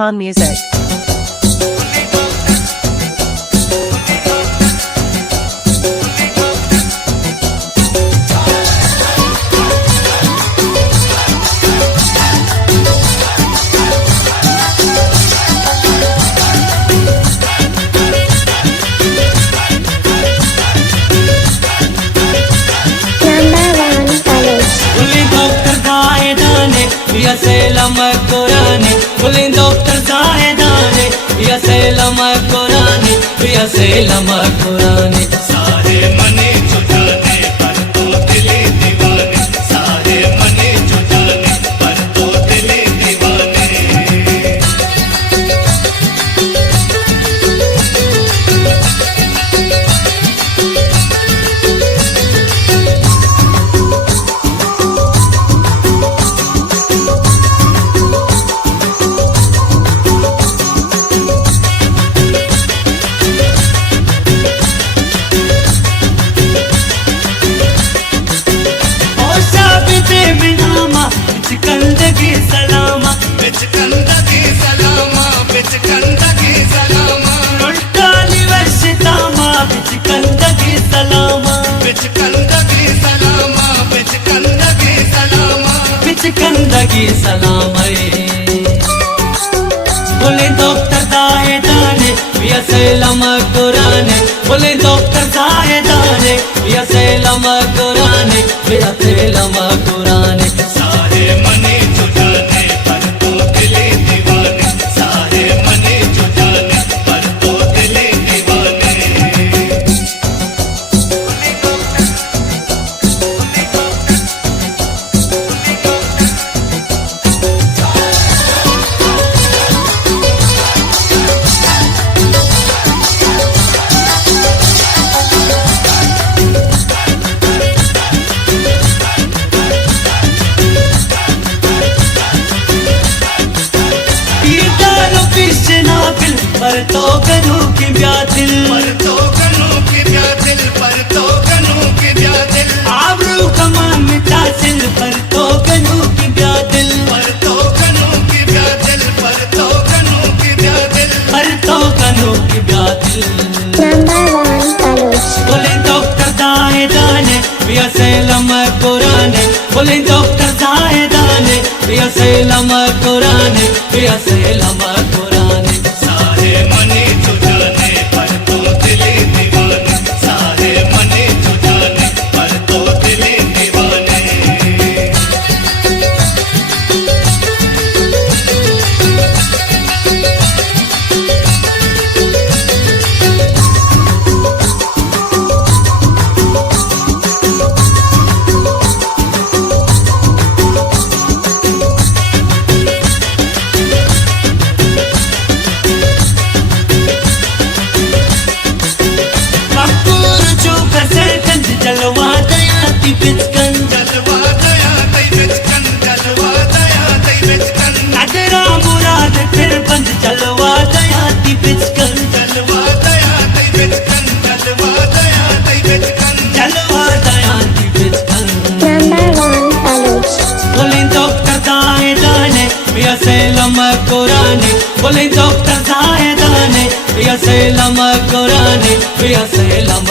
Khan Music. Selam Kur'ani, kulin doktor zahedane. Ya selam Kur'ani, ya selam Kur'ani. Sare mane chutane, par to dile دیवाने. Sare mane chutane, par to dile دیवाने. कंदगी सलाम बोले doctor दाएदाने या सलाम कुराने बोले doctor दाएदाने या सलाम कुराने या सलाम कुराने सारे मने जुटाने पर तो दिले दीवाने सारे मने जुटाने पर तो दिले दीवाने पर तो कनु की ब्यादिल पर तो कनु की ब्यादिल पर तो कनु की ब्यादिल आबरू कमान मिटासिल पर तो कनु की ब्यादिल पर तो कनु की ब्यादिल पर तो कनु की ब्यादिल पर तो कनु की ब्यादिल नंबर 1 कलुश बोले डॉक्टर दाएदाने या सलाम कुराने बोले डॉक्टर दाएदाने या सलाम कुराने या सलाम कुराने मने जुटाने पर तो दिले दीवाने सारे मने जुटाने पर तो दिले दीवाने सलाम कुराने बोले डॉक्टर दाएदाने या सलाम कुराने या सलाम